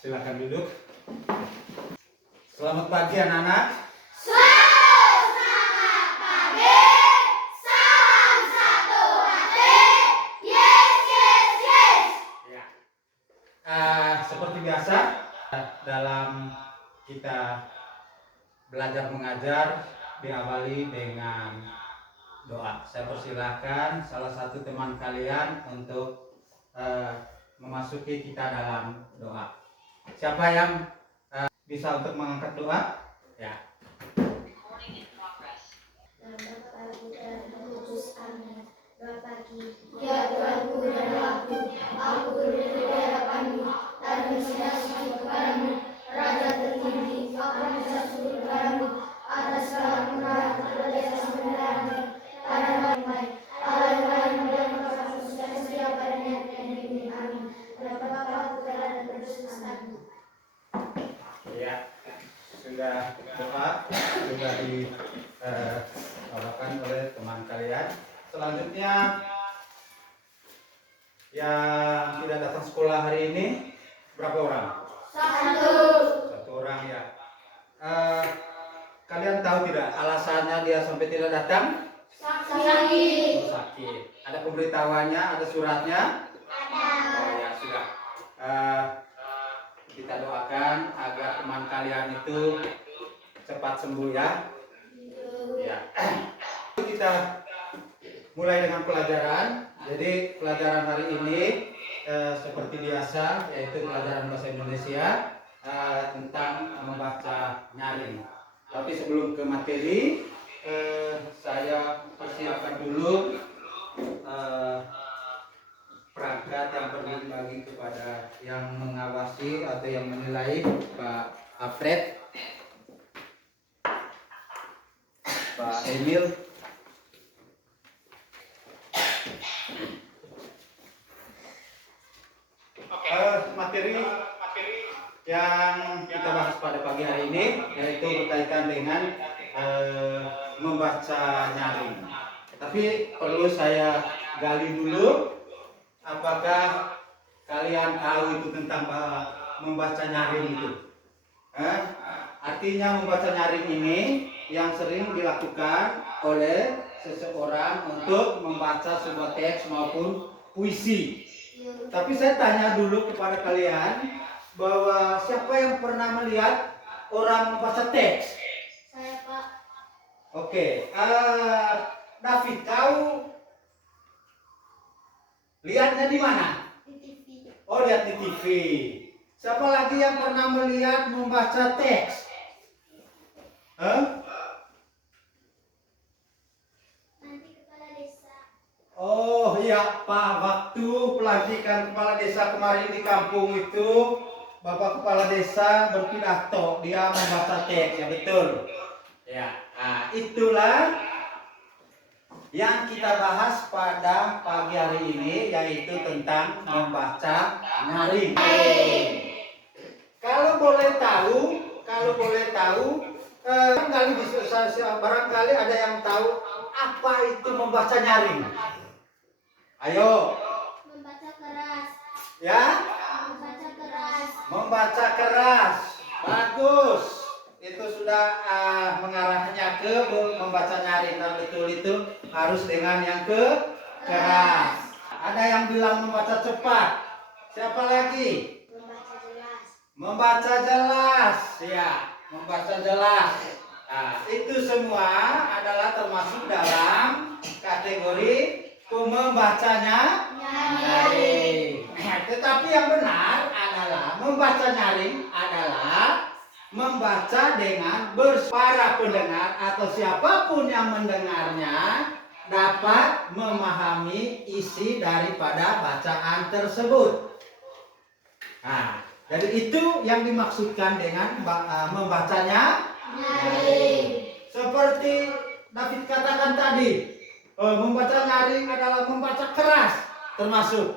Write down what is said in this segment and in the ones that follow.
Silakan duduk. Selamat pagi anak-anak. Selamat pagi, salam satu hati, yes, yes, yes. Ya. Seperti biasa dalam kita belajar mengajar diawali dengan doa. Saya persilahkan salah satu teman kalian untuk memasuki kita dalam doa. Siapa yang bisa untuk mengangkat doa? Ya. Ya Tuhanku dan aku berdiri di hadapanmu, tak bisa sujud kepadamu, Raja tertinggi, aku bisa sujud kepadamu, atas segala kebenaran, terlebih sebenarnya, pada yang baik, Allah yang baik, dan aku sudah setia padanya, dan ini amin. Pada Bapa, Putra, dan Roh Kudus, amin. Ya, sudah doa sudah dibawakan oleh teman kalian. Selanjutnya yang tidak datang sekolah hari ini berapa orang? Satu orang ya. Kalian tahu tidak alasannya dia sampai tidak datang? Sakit. Oh, sakit. Ada pemberitahuannya, ada suratnya? Ada. Oh ya sudah. Kita doakan agar teman kalian itu cepat sembuh ya. Ya. Kita mulai dengan pelajaran. Jadi pelajaran hari ini seperti biasa yaitu pelajaran bahasa Indonesia tentang membaca nyaring. Tapi sebelum ke materi, saya persiapkan dulu perangkat yang perlu dibagi kepada yang mengawasi atau yang menilai, Pak Alfred, Pak Emil. Materi yang kita bahas pada pagi hari ini yaitu berkaitan dengan membaca nyaring. Tapi perlu saya gali dulu, apakah kalian tahu itu tentang membaca nyaring itu? Artinya membaca nyaring ini yang sering dilakukan oleh seseorang untuk membaca sebuah teks maupun puisi. Tapi saya tanya dulu kepada kalian bahwa siapa yang pernah melihat orang membaca teks? Saya, Pak. Oke, David tahu lihatnya di mana? Di TV. Oh, lihat di TV. Siapa lagi yang pernah melihat membaca teks? Nanti kepala desa. Oh iya Pak, waktu pelantikan kepala desa kemarin di kampung itu, Bapak Kepala Desa berpidato, dia membaca teks, ya betul. Ya, nah, itulah yang kita bahas pada pagi hari ini, yaitu tentang membaca nyaring. Kalau boleh tahu, barangkali ada yang tahu apa itu membaca nyaring. Ayo. Membaca keras. Ya? Membaca keras. Membaca keras. Bagus. Itu sudah mengarahnya ke membaca nyaring. Dan betul itu harus dengan yang keras. Ada yang bilang membaca cepat. Siapa lagi? Membaca jelas. Membaca jelas. Ya, membaca jelas. Nah, itu semua adalah termasuk dalam kategori membacanya nyaring. Tetapi yang benar adalah membaca nyaring adalah membaca dengan para pendengar atau siapapun yang mendengarnya dapat memahami isi daripada bacaan tersebut. Nah, jadi itu yang dimaksudkan dengan membacanya nyaring. Seperti David katakan tadi, membaca nyaring adalah membaca keras termasuk.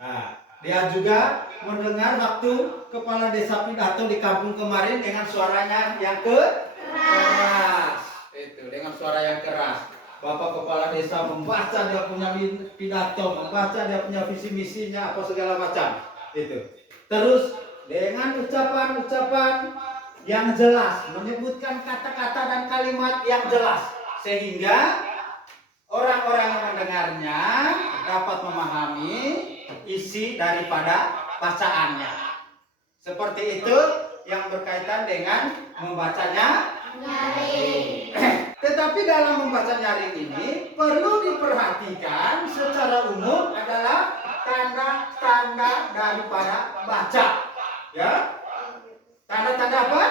Nah, dia juga mendengar waktu kepala desa pidato di kampung kemarin dengan suaranya yang keras. Itu dengan suara yang keras. Bapak kepala desa membaca dia punya pidato, membaca dia punya visi misinya apa segala macam. Itu. Terus dengan ucapan-ucapan yang jelas, menyebutkan kata-kata dan kalimat yang jelas, sehingga orang-orang yang mendengarnya dapat memahami isi daripada bacaannya. Seperti itu yang berkaitan dengan membacanya nyaring. Tetapi dalam membaca nyaring ini perlu diperhatikan secara umum adalah tanda-tanda daripada baca. Ya, tanda-tanda apa?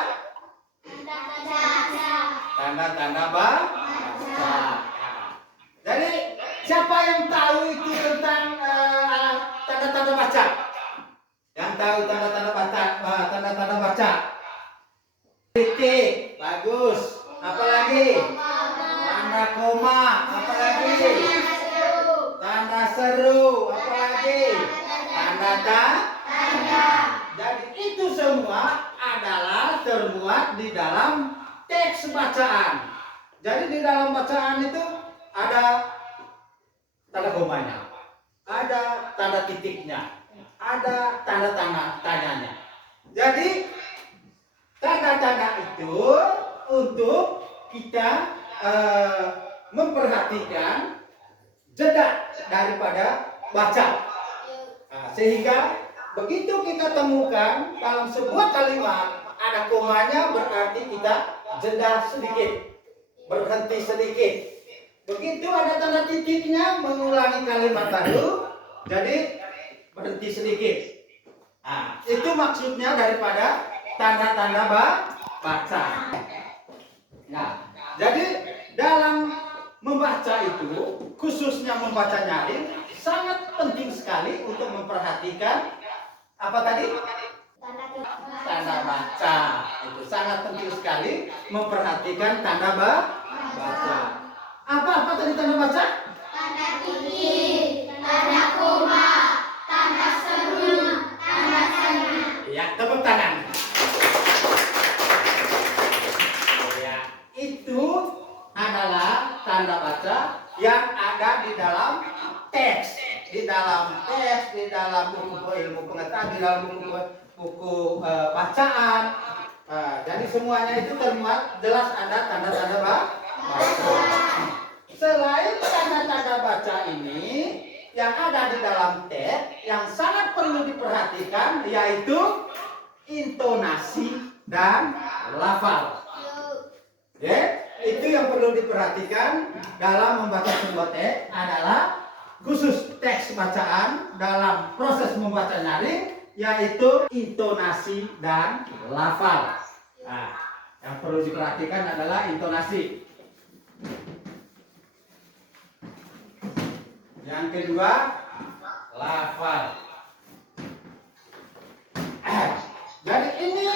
Tanda-tanda baca. Jadi siapa yang tahu itu tentang tanda-tanda baca? Yang tahu tanda-tanda baca, tanda-tanda baca. Titik, bagus. Apalagi? Tanda koma, apalagi? Tanda seru, apalagi? Tanda tanda. Jadi itu semua adalah termuat di dalam teks bacaan. Jadi di dalam bacaan itu ada tanda komanya, ada tanda titiknya, ada tanda tanyanya. Jadi tanda-tanda itu untuk kita memperhatikan jeda daripada baca. Nah, sehingga begitu kita temukan dalam sebuah kalimat ada komanya, berarti kita jeda sedikit, berhenti sedikit. Begitu ada tanda titiknya, mengulangi kalimat baru, jadi berhenti sedikit. Nah, itu maksudnya daripada tanda-tanda baca. Nah, jadi dalam membaca itu, khususnya membaca nyaring, sangat penting sekali untuk memperhatikan apa tadi? Tanda baca. Itu sangat penting sekali memperhatikan tanda baca. Apa tadi tanda baca? Tanda titik, tanda koma, tanda seru, tanda tanya. Ya, tepuk tangan. Ya, itu adalah tanda baca yang ada di dalam teks, di dalam buku ilmu pengetahuan, di dalam buku bacaan. Jadi semuanya itu termuat jelas ada tanda-tanda baca. Selain tanda-tanda baca ini yang ada di dalam teks, yang sangat perlu diperhatikan yaitu intonasi dan lafal. Ya, itu yang perlu diperhatikan dalam membaca sebuah teks adalah khusus teks bacaan dalam proses membaca nyaring, yaitu intonasi dan lafal. Nah, yang perlu diperhatikan adalah intonasi. Yang kedua, lafal. Jadi ini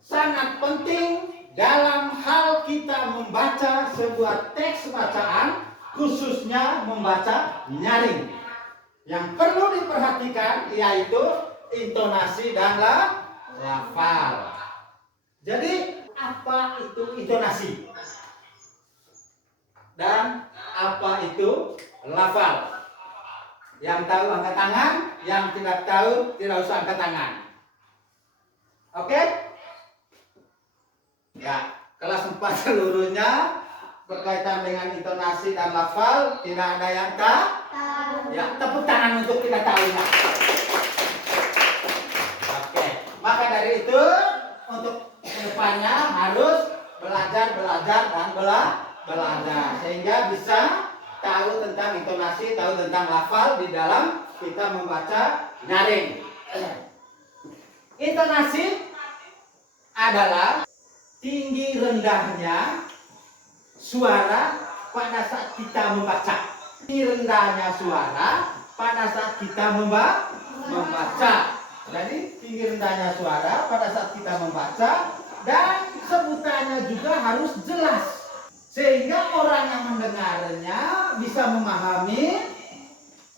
sangat penting dalam hal kita membaca sebuah teks bacaan, khususnya membaca nyaring. Yang perlu diperhatikan yaitu intonasi dan lafal. Jadi apa itu intonasi? Dan apa itu lafal? Yang tahu angkat tangan, yang tidak tahu tidak usah angkat tangan. Oke? Ya, kelas 4 seluruhnya berkaitan dengan intonasi dan lafal, tidak ada yang tahu. Ya, tepuk tangan untuk kita tahu. Oke, maka dari itu untuk kedepannya harus belajar dan belajar sehingga bisa tahu tentang intonasi, tahu tentang lafal di dalam kita membaca nyaring. Intonasi adalah tinggi rendahnya suara pada saat kita membaca. Tinggi rendahnya suara pada saat kita membaca. Jadi tinggi rendahnya suara pada saat kita membaca, dan sebutannya juga harus jelas sehingga orang yang mendengarnya bisa memahami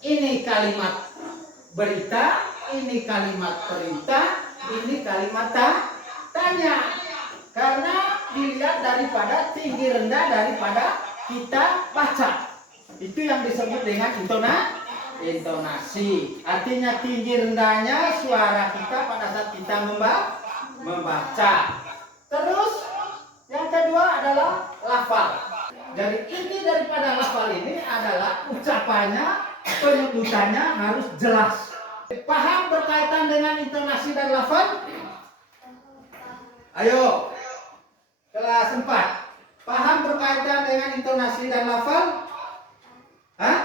ini kalimat berita, ini kalimat perintah, ini kalimat tanya. Karena dilihat daripada tinggi rendah daripada kita baca. Itu yang disebut dengan intonasi. Artinya tinggi rendahnya suara kita pada saat kita membaca. Terus yang kedua adalah lafal. Jadi inti daripada lafal ini adalah ucapannya, penyebutannya harus jelas. Paham berkaitan dengan intonasi dan lafal? Ayo, kelas 4. Paham berkaitan dengan intonasi dan lafal? Hah?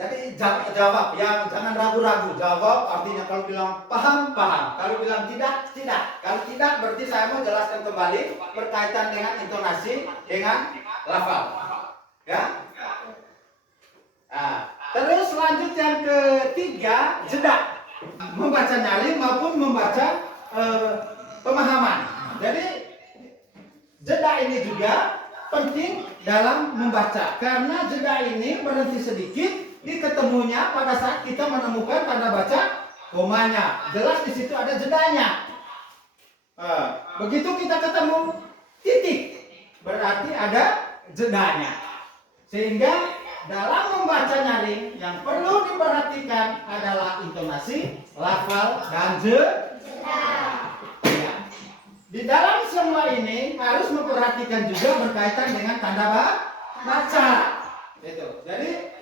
Jadi jawab, ya jangan ragu-ragu. Jawab artinya kalau bilang paham, paham. Kalau bilang tidak, tidak. Kalau tidak berarti saya mau jelaskan kembali berkaitan dengan intonasi dengan lafal. Ya? Nah, terus lanjut yang ketiga, jeda. Membaca nyaring maupun membaca pemahaman. Jadi jeda ini juga penting dalam membaca karena jeda ini berhenti sedikit di ketemunya pada saat kita menemukan tanda baca komanya. Jelas di situ ada jedanya. Begitu kita ketemu titik berarti ada jedanya. Sehingga dalam membaca nyaring yang perlu diperhatikan adalah intonasi, lafal, dan jeda. Ya. Di dalam semua ini harus memperhatikan juga berkaitan dengan tanda baca. Itu. Jadi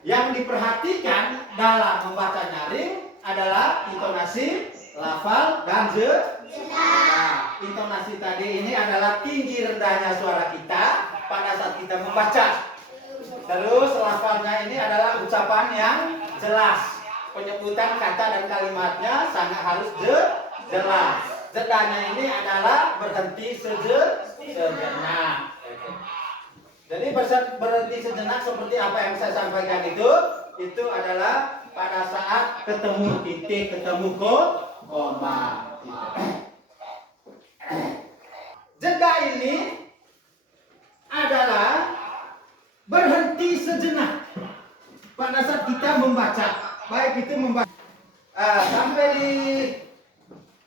yang diperhatikan dalam membaca nyaring adalah intonasi, lafal, dan jeda. Nah, intonasi tadi ini adalah tinggi rendahnya suara kita pada saat kita membaca. Terus lafalnya ini adalah ucapan yang jelas. Penyebutan kata dan kalimatnya sangat harus jelas. Jedanya ini adalah berhenti sejenak. Jadi berhenti sejenak seperti apa yang saya sampaikan itu adalah pada saat ketemu titik, ketemu koma. Jeda ini adalah berhenti sejenak pada saat kita membaca. Baik itu membaca. Sampai di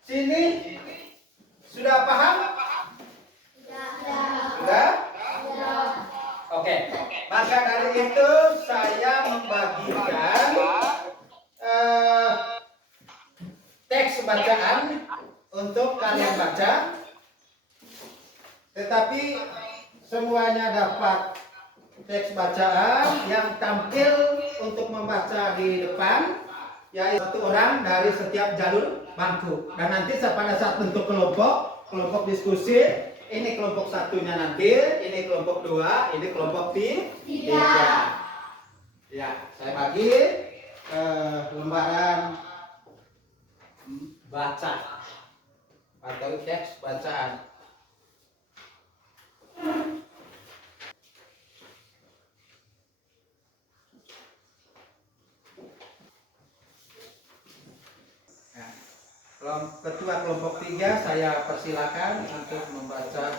sini sudah paham? Sudah? Oke. Maka dari itu saya membagikan teks bacaan untuk kalian baca. Tetapi semuanya dapat teks bacaan yang tampil untuk membaca di depan yaitu satu orang dari setiap jalur bangku. Dan nanti pada saat bentuk kelompok diskusi, ini kelompok satunya nanti, ini kelompok 2, ini kelompok 3. Ya, saya bagi lembaran baca atau teks bacaan. Ketua kelompok 3 saya persilakan untuk membaca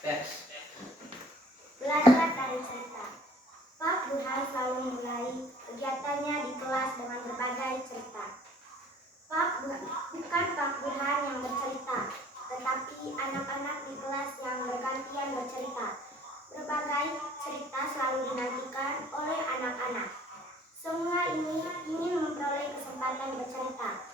teks. Belajar dari cerita. Pak Burhan selalu memulai kegiatannya di kelas dengan berbagai cerita. Bukan Pak Burhan yang bercerita, tetapi anak-anak di kelas yang bergantian bercerita. Berbagai cerita selalu dinantikan oleh anak-anak. Semua ini ingin memperoleh kesempatan bercerita.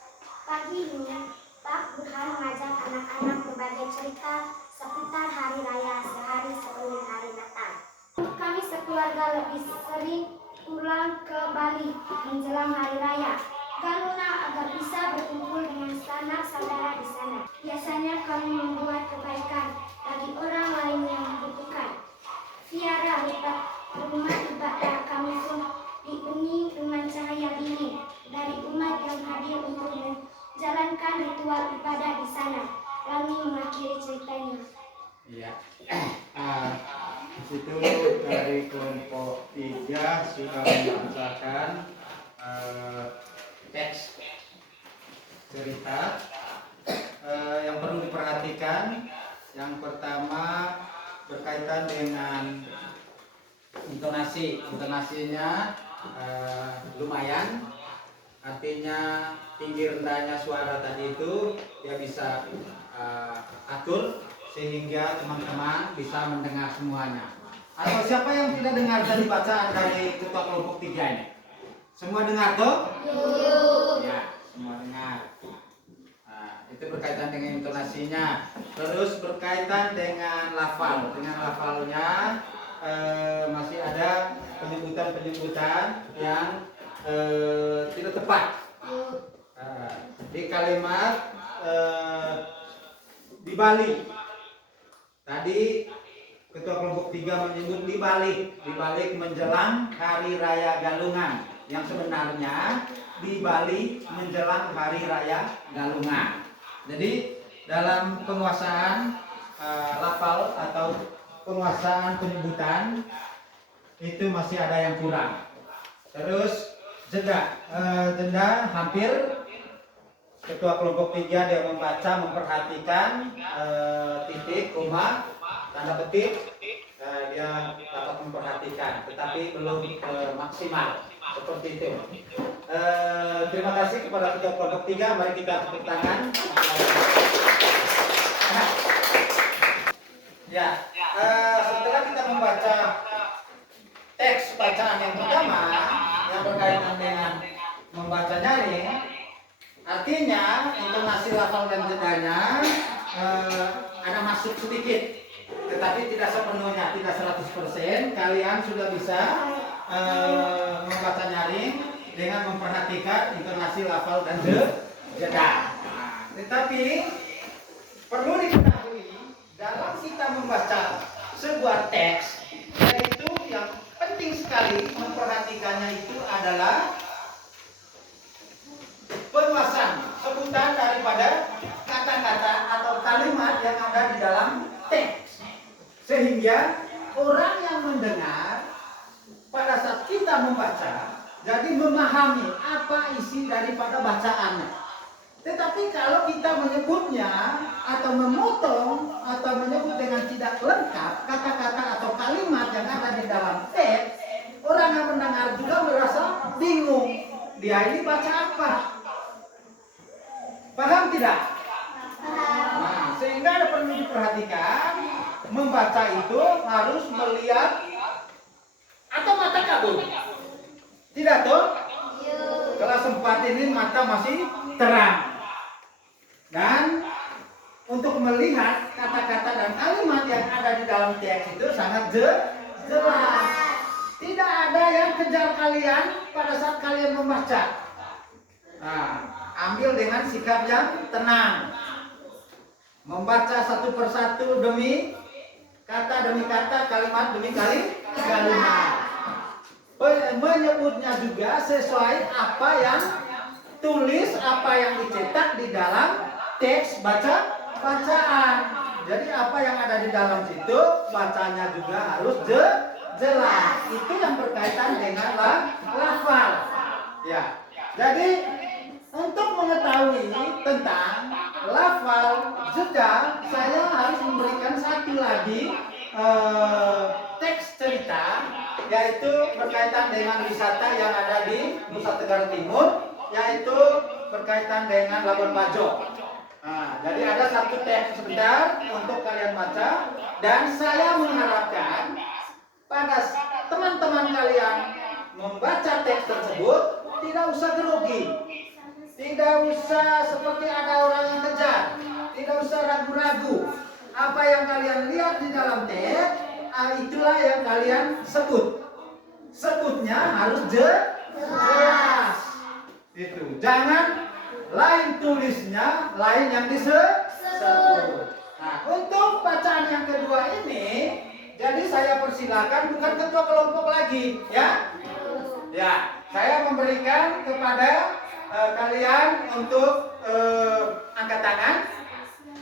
Pagi ini, Pak Burhan mengajak anak-anak berbagai cerita seputar hari raya sehari sebelum hari Natal. Kami sekeluarga lebih sering pulang ke Bali menjelang hari raya. Galuna agar bisa berkumpul dengan sanak saudara di sana. Biasanya kami membuat kebaikan bagi orang lain yang membutuhkan. Viara rumah ibadah kami pun dipenuhi dengan cahaya dingin dari umat yang hadir untuk menjalankan ritual ibadah di sana. Kami mengakhiri ceritanya. Iya. Di situ dari kelompok 3 sudah membacakan teks cerita yang perlu diperhatikan. Yang pertama berkaitan dengan intonasinya lumayan, artinya tinggi rendahnya suara tadi itu dia bisa atur sehingga teman-teman bisa mendengar semuanya. Atau siapa yang tidak dengar dari bacaan dari ketua kelompok 3 ini? Semua dengar toh? Ya, semua dengar. Nah, itu berkaitan dengan intonasinya. Terus berkaitan dengan lafal. Dengan lafalnya masih ada penyebutan-penyebutan yang tidak tepat. Di kalimat di Bali. Tadi ketua kelompok 3 menyebut di balik menjelang hari raya Galungan. Yang sebenarnya di Bali menjelang hari raya Galungan. Jadi dalam penguasaan lafal atau penguasaan penyebutan itu masih ada yang kurang. Terus jeda hampir ketua kelompok 3 dia membaca, memperhatikan titik, koma, tanda petik, dia dapat memperhatikan, tetapi belum maksimal seperti itu. Terima kasih kepada ketua kelompok 3. Mari kita tepuk tangan. Ya, setelah kita membaca teks bacaan yang pertama yang berkaitan dengan membaca nyaring, artinya intonasi lafal dan jedanya ada masuk sedikit, tetapi tidak sepenuhnya, tidak 100%. Kalian sudah bisa membaca nyaring dengan memperhatikan intonasi lafal dan jeda. Tetapi perlu diketahui dalam kita membaca sebuah teks, yaitu yang penting sekali memperhatikannya itu adalah penguasaan sebutan daripada kata-kata atau kalimat yang ada di dalam teks, sehingga orang yang mendengar pada saat kita membaca jadi memahami apa isi daripada bacaannya. Tetapi kalau kita menyebutnya atau memotong atau menyebut dengan tidak lengkap kata-kata atau kalimat yang ada di dalam teks, orang yang mendengar juga merasa bingung. Dia ini baca apa? Paham tidak? Nah, sehingga ada perlu diperhatikan, membaca itu harus melihat atau mata kabur. Tidak toh? Kelas 4 ini mata masih terang. Dan untuk melihat kata-kata dan kalimat yang ada di dalam teks itu sangat jelas. Tidak ada yang kejar kalian pada saat kalian membaca. Nah, ambil dengan sikap yang tenang. Membaca satu persatu demi kata, kalimat demi kalimat. Menyebutnya juga sesuai apa yang tulis, apa yang dicetak di dalam teks bacaan. Jadi apa yang ada di dalam situ bacanya juga harus jelas. Itu yang berkaitan dengan lafal. Ya. Jadi untuk mengetahui tentang lafal jeda, saya harus memberikan satu lagi teks cerita, yaitu berkaitan dengan wisata yang ada di Nusa Tenggara Timur, yaitu berkaitan dengan Labuan Bajo. Nah, jadi ada satu teks sebentar untuk kalian baca, dan saya mengharapkan pada teman-teman kalian membaca teks tersebut tidak usah grogi, tidak usah seperti ada orang yang kejar, tidak usah ragu-ragu. Apa yang kalian lihat di dalam teks, itulah yang kalian sebut. Sebutnya harus jelas. Itu. Jangan lain tulisnya, lain yang disebut. Nah, untuk bacaan yang kedua ini, jadi saya persilakan bukan ketua kelompok lagi, ya. Ya, saya memberikan kepada kalian untuk angkat tangan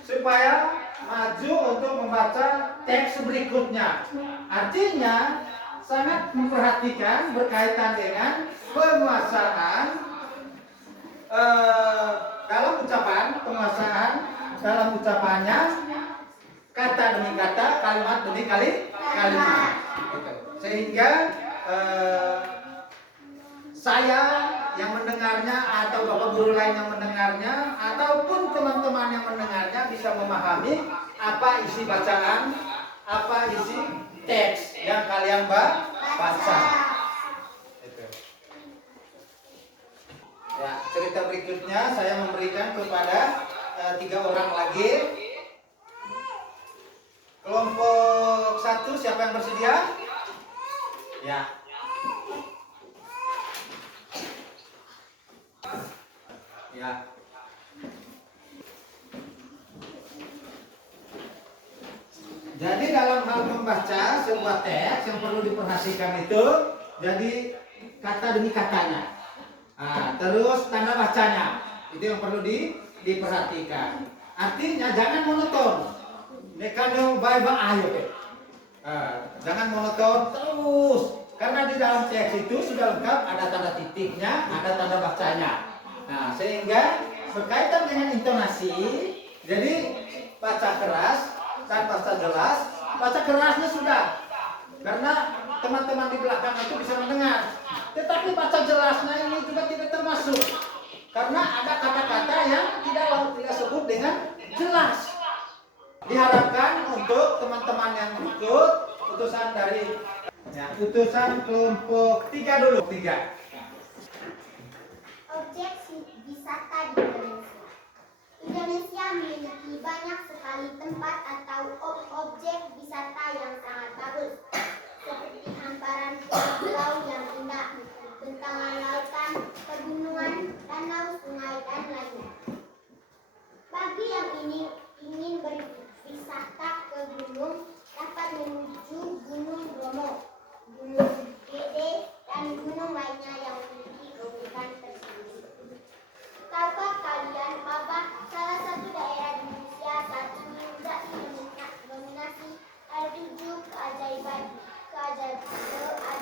supaya maju untuk membaca teks berikutnya. Artinya sangat memperhatikan berkaitan dengan penguasaan dalam ucapan, penguasaan dalam ucapannya, kata demi kata, kalimat demi kalimat. Sehingga saya yang mendengarnya atau bapak guru lain yang mendengarnya ataupun teman-teman yang mendengarnya bisa memahami apa isi bacaan, apa isi teks yang kalian baca. Itu. Ya, cerita berikutnya saya memberikan kepada 3 orang lagi. Kelompok 1 siapa yang bersedia? Ya. Ya. Jadi dalam hal membaca sebuah teks yang perlu diperhatikan itu jadi kata demi katanya. Nah, terus tanda bacanya itu yang perlu diperhatikan. Artinya jangan monoton. Nekano bye-bye ayo. Jangan monoton terus karena di dalam teks itu sudah lengkap ada tanda titiknya, ada tanda bacanya. Nah, sehingga berkaitan dengan intonasi, jadi baca keras dan baca jelas. Baca kerasnya sudah, karena teman-teman di belakang itu bisa mendengar. Tetapi baca jelasnya ini juga tidak termasuk, karena ada kata-kata yang tidak sebut dengan jelas. Diharapkan untuk teman-teman yang ikut utusan dari utusan kelompok 3 dulu. 3. Objek wisata di Indonesia. Indonesia memiliki banyak sekali tempat atau objek wisata yang sangat bagus, seperti hamparan pulau yang indah, bentangan lautan, pegunungan, danau, sungai, dan lainnya. Bagi yang ingin berwisata ke gunung, dapat menuju Gunung Bromo, Gunung Gede, dan gunung lainnya yang memiliki keunikan tersendiri. Tahukah kalian bahwa salah satu daerah di Indonesia saat ini sudah nominasi ada 7 keajaiban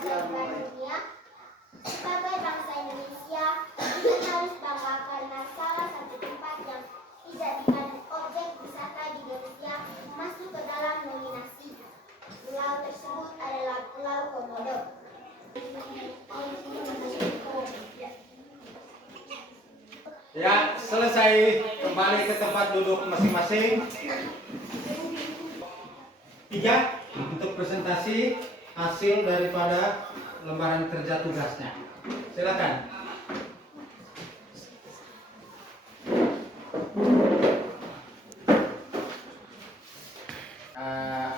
dunia? Sebagai bangsa Indonesia, kita harus bangga karena salah satu tempat yang dijadikan objek wisata di Indonesia masuk ke dalam nominasi. Pulau tersebut adalah Pulau Komodo. Ya, selesai, kembali ke tempat duduk masing-masing. 3 untuk presentasi hasil daripada lembaran kerja tugasnya. Silakan.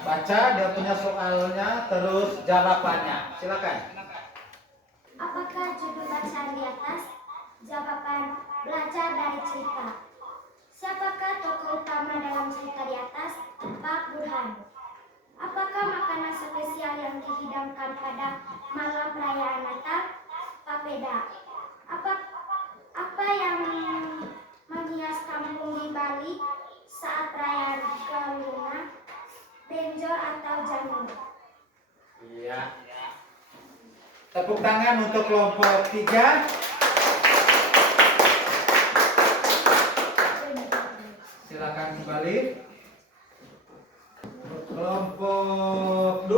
Baca dia punya soalnya, terus jawabannya. Silakan. Apakah judul bacaan di atas? Jawaban: belajar dari cerita. Siapakah tokoh utama dalam cerita di atas? Pak Burhan. Apakah makanan spesial yang dihidangkan pada malam perayaan Natal? Papeda. Apa yang menghias kampung di Bali saat perayaan Galuna? Benjol atau janur? Iya. Tepuk tangan untuk kelompok 3. Silakan kembali. Kelompok 2.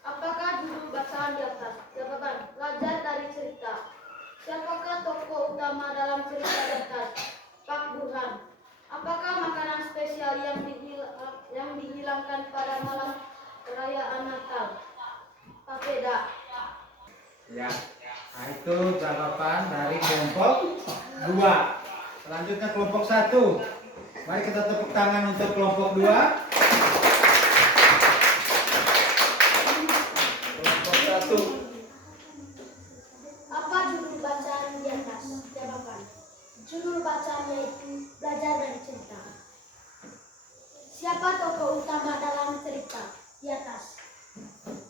Apakah judul bacaan di atas? Jawaban: belajar dari cerita. Siapakah tokoh utama dalam cerita di atas? Pak Burhan. Apakah makanan spesial yang dihilangkan pada malam perayaan Natal? Papeda. Ya. Nah, itu jawaban dari kelompok 2. Selanjutnya kelompok 1. Mari kita tepuk tangan untuk kelompok 2. Kelompok 1. Apa judul bacaan di atas? Jawaban: judul bacaannya itu belajar dari cerita. Siapa tokoh utama dalam cerita di atas?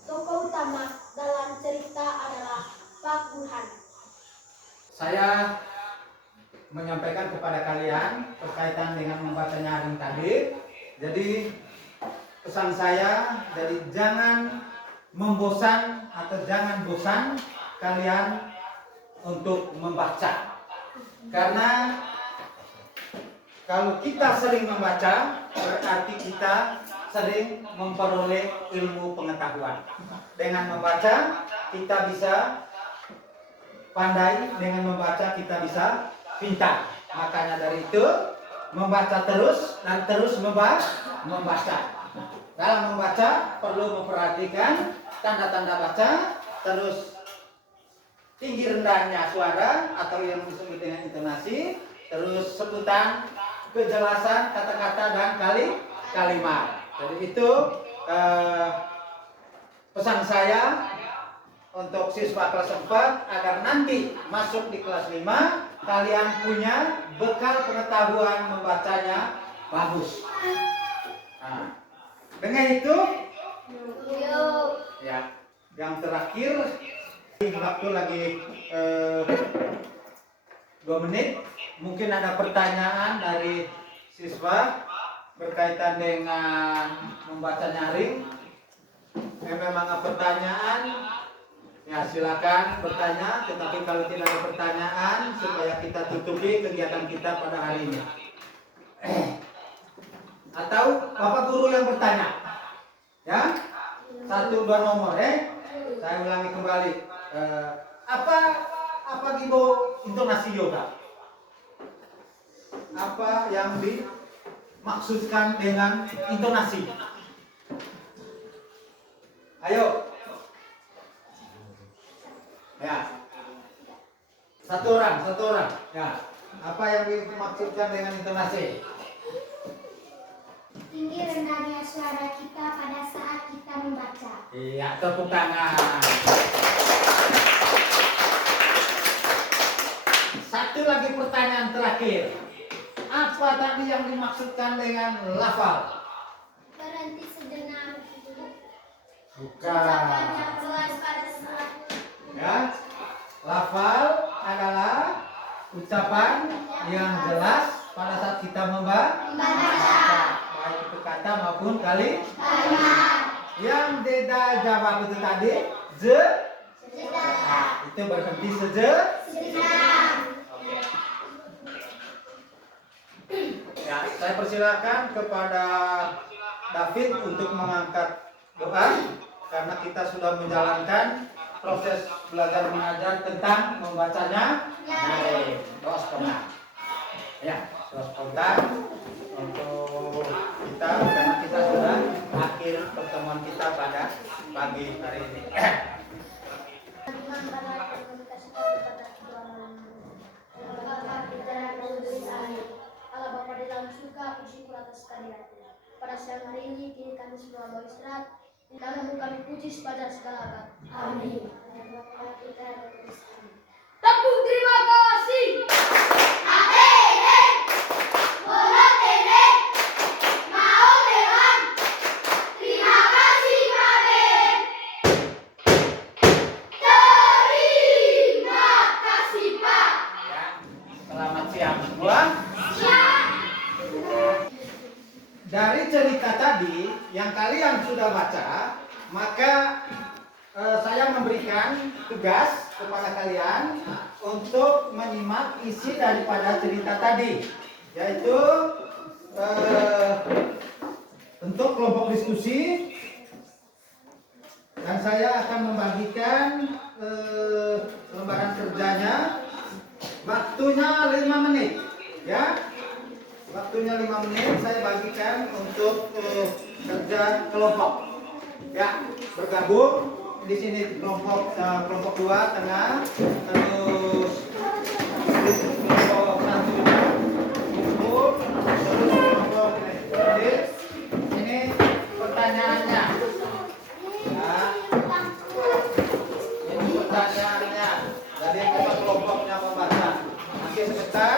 Tokoh utama dalam cerita adalah Pak Burhan. Saya menyampaikan kepada kalian berkaitan dengan membaca nyaring tadi. Jadi pesan saya, jadi jangan membosan atau jangan bosan kalian untuk membaca. Karena kalau kita sering membaca berarti kita sering memperoleh ilmu pengetahuan. Dengan membaca kita bisa pandai, dengan membaca kita bisa pintar. Makanya dari itu membaca terus dan terus membaca. Dalam membaca perlu memperhatikan tanda-tanda baca, terus tinggi rendahnya suara atau yang disebut dengan intonasi, terus sebutan, kejelasan kata-kata dan kalimat. Jadi itu pesan saya untuk siswa kelas 4 agar nanti masuk di kelas 5 kalian punya bekal pengetahuan membacanya bagus. Nah, dengan itu ya, yang terakhir waktu lagi 2 menit, mungkin ada pertanyaan dari siswa berkaitan dengan membaca nyaring. Memang ada pertanyaan, ya silakan bertanya. Tetapi kalau tidak ada pertanyaan, supaya kita tutupi kegiatan kita pada hari ini. Atau Bapak Guru yang bertanya, ya 1, 2 nomor, saya ulangi kembali. Apa Gibo intonasi yoga? Apa yang dimaksudkan dengan intonasi? Ayo. Ya. Satu orang. Ya. Apa yang dimaksudkan dengan intonasi? Tinggi rendahnya suara kita pada saat kita membaca. Iya, tepuk tangan. Satu lagi pertanyaan terakhir. Apa tadi yang dimaksudkan dengan lafal? Berhenti sejenak. Bukan. Jelas pada saat Ya. Lafal adalah ucapan yang jelas pada saat kita membaca. Baik itu kata maupun kalimat. Yang tidak jawab itu tadi itu berhenti sejenak. Ya, saya persilakan kepada David untuk mengangkat doa karena kita sudah menjalankan proses belajar mengajar tentang membacanya. Doa spontan. Ya, doa spontan untuk kita karena kita sudah akhir pertemuan kita pada pagi hari ini. Allah Bapa di dalam surga, puji syukur atas kehadiran-Mu. Pada siang hari ini kini kami semua mau istirahat. Dalam kami puji sepanjang segala abad. Amin. Tepuk terima kasih. Terima kasih Raden. Terima kasih Pak. Ya, selamat siang semua. Dari cerita tadi yang kalian sudah baca, maka saya memberikan tugas kepada kalian untuk menyimak isi daripada cerita tadi, yaitu bentuk kelompok diskusi, dan saya akan membagikan lembaran kerjanya. Waktunya 5 menit, ya. Waktunya 5 menit saya bagikan untuk kerja kelompok. Ya, bergabung di sini kelompok 2 tengah, terus kelompok 1 kumpul, terus kelompok ini pertanyaannya. Ya, ini pertanyaannya. Jadi kita kelompoknya membaca. Nanti sebentar